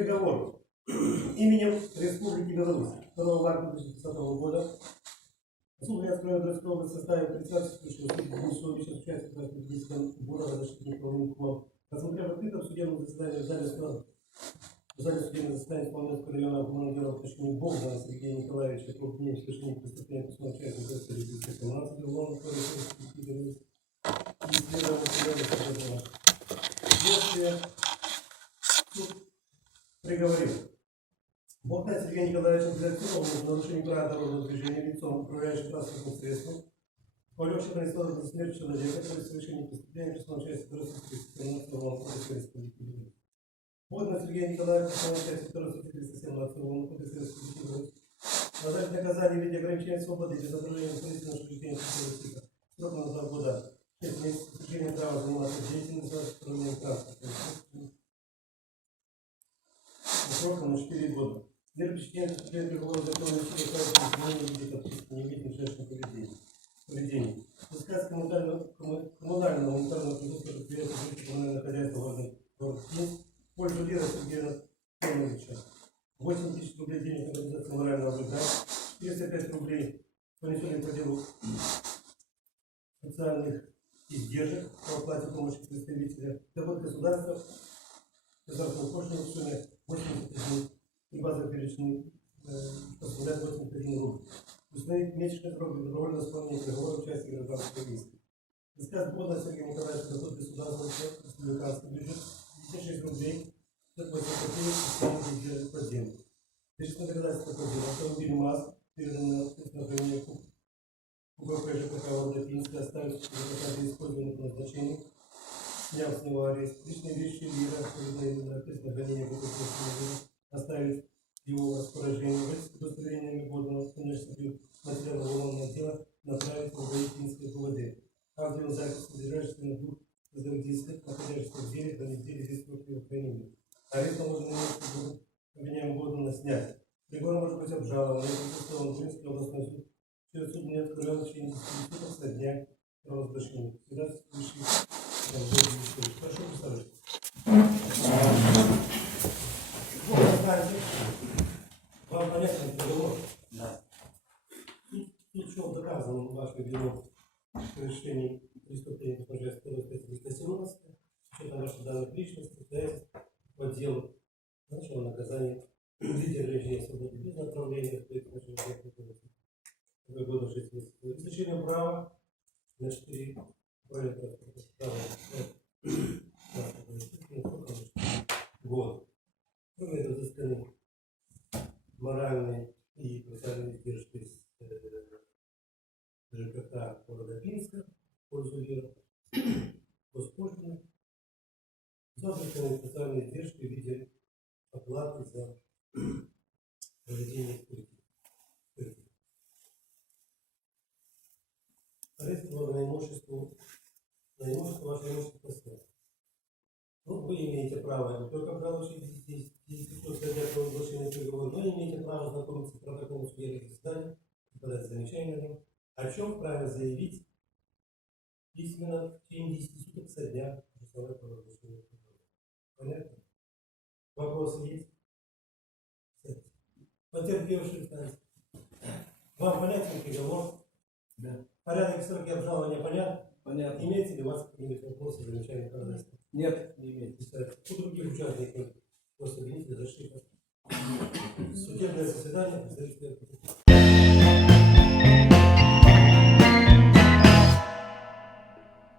приговор именем Республики Беларусь 2 марта 2020 года суд Брянской области составил председательствующего судьи Денисовича с участием Республиканского бюро защитника Лункова, рассмотрев в открытом судебном заседании в зале судебного заседания Смоленского района уголовного дела в отношении Богдана Сергея Николаевича по обвинению в совершении преступления по части 217 Уголовного кодекса Республики Беларусь и исследования судебного следствия. Суд приговорил Богдана Сергея Николаевича в нарушении права дорожного движения лицом, управляющим транспортным средством, повлекшим на исходу смерти человека, который в совершении преступления числом части 217 Уголовного кодекса Республики Беларусь. Богдан Сергей Николаевич, части 217 Уголовного кодекса Республики Беларусь, назвать наказание в виде ограничения свободы без направления полицейского учреждения типа сроком на 2 года, 6 месяцев лишения права заниматься деятельностью в управлении транспортом сроком на 4 года. Мера пресечения преступления приговора закона не видит отписки, не видит мешающего поведения. Искать коммунального унитарного продукта предприятия коммунального хозяйства города Минск в пользу Лера Сергея Федоровича 8 тысяч рублей денег на организацию морального вреда, 405 рублей понесенных по делу социальных издержек по оплате помощи представителя, доход государства, государственного пошлины в сумме 81 и базовый перечень составляет 81 рубль. Установить месячный срок для добровольного исполнения приговора в части гражданской риска. Искать Богдана Сергея Николаевича доход государственного республиканский бюджет 56 рублей 108 копеек по делу. Перечисленное доказательство по делу. Автомобиль МАЗ передан на направление УПП ЖКХ города Пинска, оставив в использованию по назначению, сняв с него арест. Личные вещи Лира, переданные на ответственное хранение оставить его распоряжение, удостоверениями Богдана, конечно, материал уголовного дела направить в Пинское ГУВД. Аудиозапись, содержащаяся на 2 дисках, находящихся в деле, до недели действует его хранение. Арест можно обвиняемого Богдана снять. Приговор может быть обжалован, в Пинский областной суд. Через суд не открывал в течение 10 суток со дня провозглашения. Всегда слышит. Прошу представить. Вам понятен договор? Да. Тут что доказано ваше вину в совершении преступления по части 217, с учетом ваших данных личности, по делу, начало наказание в виде ограничения свободы без направления, то есть года 6 месяцев. Исключение права на 4 года. Кроме этого, взысканы моральные и социальные издержки ЖКХ города Пинска в пользу Лера, госпошлины, взысканы социальные издержки в виде оплаты за проведение экспертизы. Арестовано на имущество ваше имущество постель. Ну, вы имеете право не только получить здесь провозглашение приговора, но имеете право знакомиться с протоколом судебных заседаний и подать замечания на нем, о чем вправе заявить письменно в течение 10 суток со дня провозглашения приговора. Понятно? Вопросы есть? Потерпевший станет. Вам понятен приговор? Да. Порядок сроки обжалования понятно? Понятно. Имеете ли у вас какие-нибудь вопросы, замечания, пожалуйста? Нет, не имеете. У других участников просто обвинители зашли. Судебное заседание.